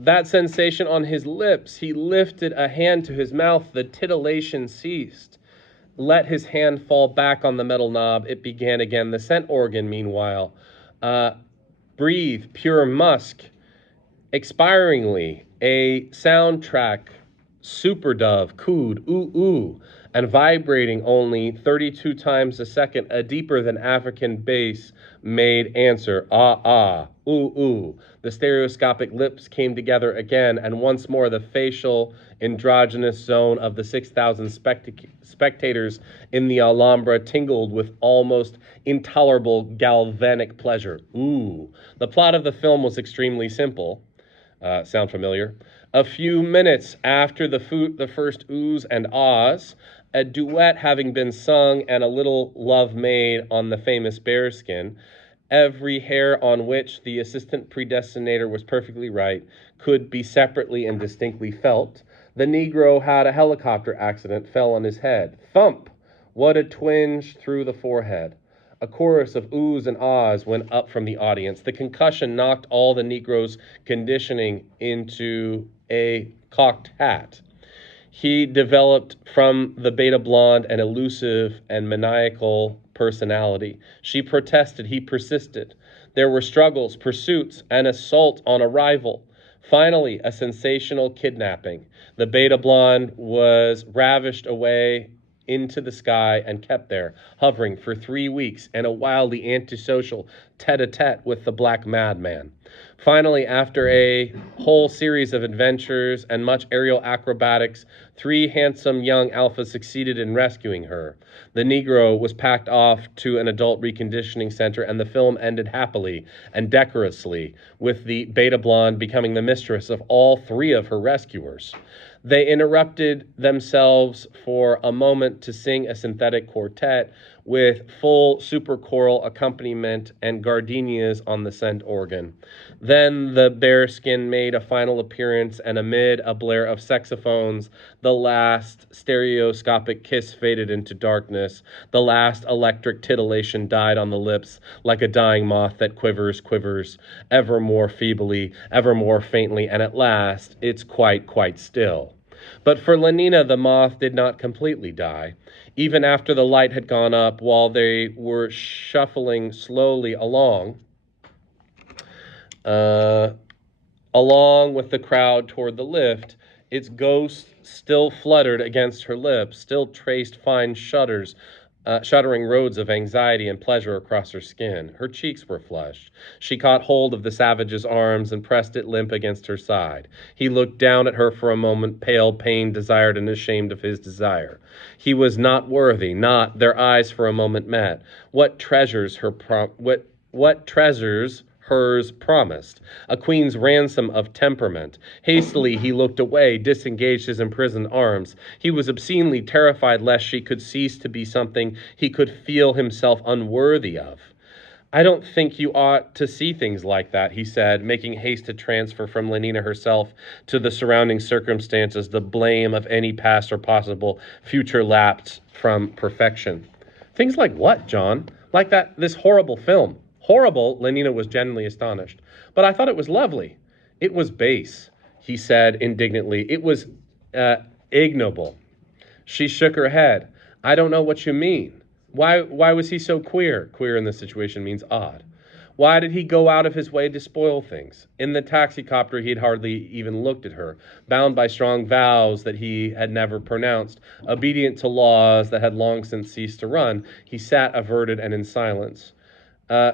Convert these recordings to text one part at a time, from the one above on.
That sensation on his lips, he lifted a hand to his mouth. The titillation ceased. Let his hand fall back on the metal knob. It began again. The scent organ, meanwhile, uh, breathed pure musk. Expiringly, a soundtrack, Super Dove, cooed, ooh, ooh, and vibrating only 32 times a second, a deeper than African bass made answer, ah, ah, ooh, ooh. The stereoscopic lips came together again, and once more the facial androgynous zone of the 6,000 spectators in the Alhambra tingled with almost intolerable galvanic pleasure. Ooh. The plot of the film was extremely simple. Sound familiar? A few minutes after the first oohs and ahs, a duet having been sung and a little love made on the famous bearskin, every hair on which the assistant predestinator was perfectly right could be separately and distinctly felt. The Negro had a helicopter accident, fell on his head. Thump! What a twinge through the forehead. A chorus of oohs and ahs went up from the audience. The concussion knocked all the Negro's conditioning into a cocked hat. He developed from the beta blonde an elusive and maniacal personality. She protested, he persisted. There were struggles, pursuits, an assault on a rival. Finally, a sensational kidnapping. The beta blonde was ravished away into the sky and kept there, hovering for 3 weeks in a wildly antisocial tete-a-tete with the black madman. Finally, after a whole series of adventures and much aerial acrobatics, 3 handsome young alphas succeeded in rescuing her. The Negro was packed off to an adult reconditioning center, and the film ended happily and decorously, with the beta blonde becoming the mistress of all 3 of her rescuers. They interrupted themselves for a moment to sing a synthetic quartet with full superchoral accompaniment and gardenias on the scent organ. Then the bearskin made a final appearance, and amid a blare of saxophones, the last stereoscopic kiss faded into darkness. The last electric titillation died on the lips like a dying moth that quivers, ever more feebly, ever more faintly, and at last it's quite still. But for Lenina, the moth did not completely die. Even after the light had gone up, while they were shuffling slowly along with the crowd toward the lift, its ghost still fluttered against her lips, still traced fine shuddering roads of anxiety and pleasure across her skin. Her cheeks were flushed. She caught hold of the savage's arms and pressed it limp against her side. He looked down at her for a moment, pale, pained, desired, and ashamed of his desire. He was not worthy, not. Their eyes for a moment met. What treasures hers promised, a queen's ransom of temperament. Hastily he looked away, disengaged his imprisoned arms. He was obscenely terrified lest she could cease to be something he could feel himself unworthy of. I don't think you ought to see things like that, he said, making haste to transfer from Lenina herself to the surrounding circumstances the blame of any past or possible future lapse from perfection. Things like what, John? Like this horrible film. Horrible, Lenina was genuinely astonished. But I thought it was lovely. It was base, he said indignantly. It was ignoble. She shook her head. I don't know what you mean. Why was he so queer? Queer in this situation means odd. Why did he go out of his way to spoil things? In the taxicopter, he had hardly even looked at her, bound by strong vows that he had never pronounced, obedient to laws that had long since ceased to run. He sat averted and in silence.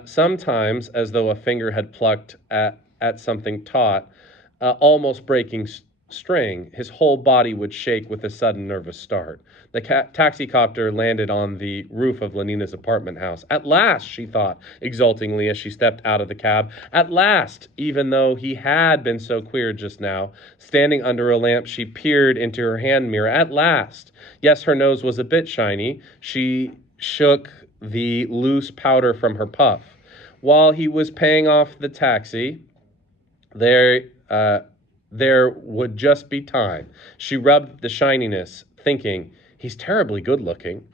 Sometimes, as though a finger had plucked at something taut, almost breaking string, his whole body would shake with a sudden nervous start. The taxicopter landed on the roof of Lenina's apartment house. At last, she thought, exultingly as she stepped out of the cab. At last, even though he had been so queer just now. Standing under a lamp, she peered into her hand mirror. At last. Yes, her nose was a bit shiny. She shook the loose powder from her puff. While he was paying off the taxi, there would just be time. She rubbed the shininess, thinking, he's terribly good looking.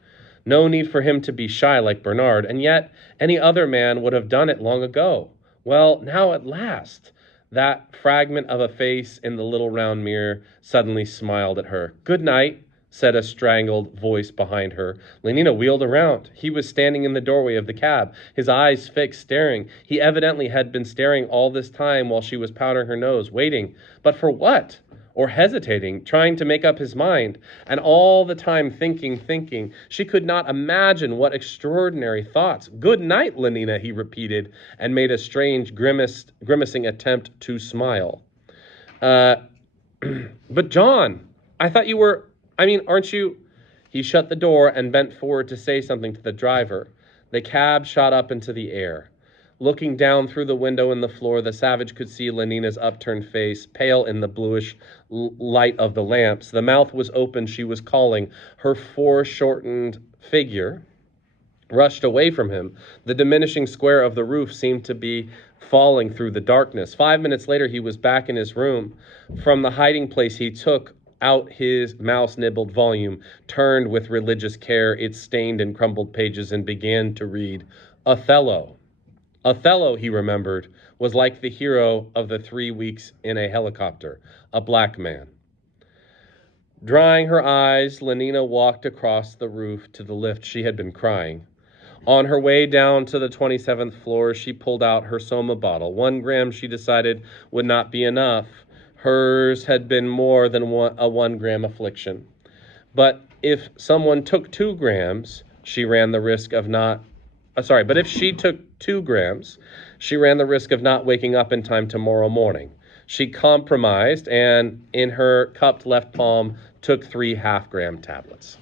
No need for him to be shy like Bernard, and yet any other man would have done it long ago. Well, now at last, That fragment of a face in the little round mirror suddenly smiled at her. "Good night," said a strangled voice behind her. Lenina wheeled around. He was standing in the doorway of the cab, his eyes fixed, staring. He evidently had been staring all this time while she was powdering her nose, waiting. But for what? Or hesitating, trying to make up his mind, and all the time thinking. She could not imagine what extraordinary thoughts. "Good night, Lenina," he repeated, and made a strange grimacing attempt to smile. But John, I thought you were, aren't you? He shut the door and bent forward to say something to the driver. The cab shot up into the air. Looking down through the window in the floor, the savage could see Lenina's upturned face, pale in the bluish light of the lamps. The mouth was open, she was calling. Her foreshortened figure rushed away from him. The diminishing square of the roof seemed to be falling through the darkness. 5 minutes later, he was back in his room. From the hiding place, he took out his mouse-nibbled volume, turned with religious care its stained and crumpled pages, and began to read Othello. Othello, he remembered, was like the hero of the 3 weeks in a helicopter, a black man. Drying her eyes, Lenina walked across the roof to the lift. She had been crying. On her way down to the 27th floor, she pulled out her Soma bottle. 1 gram, she decided, would not be enough. Hers had been more than a 1 gram affliction. But if someone took 2 grams, she ran the risk of but if she took 2 grams, she ran the risk of not waking up in time tomorrow morning. She compromised and, in her cupped left palm, took 3 half-gram tablets.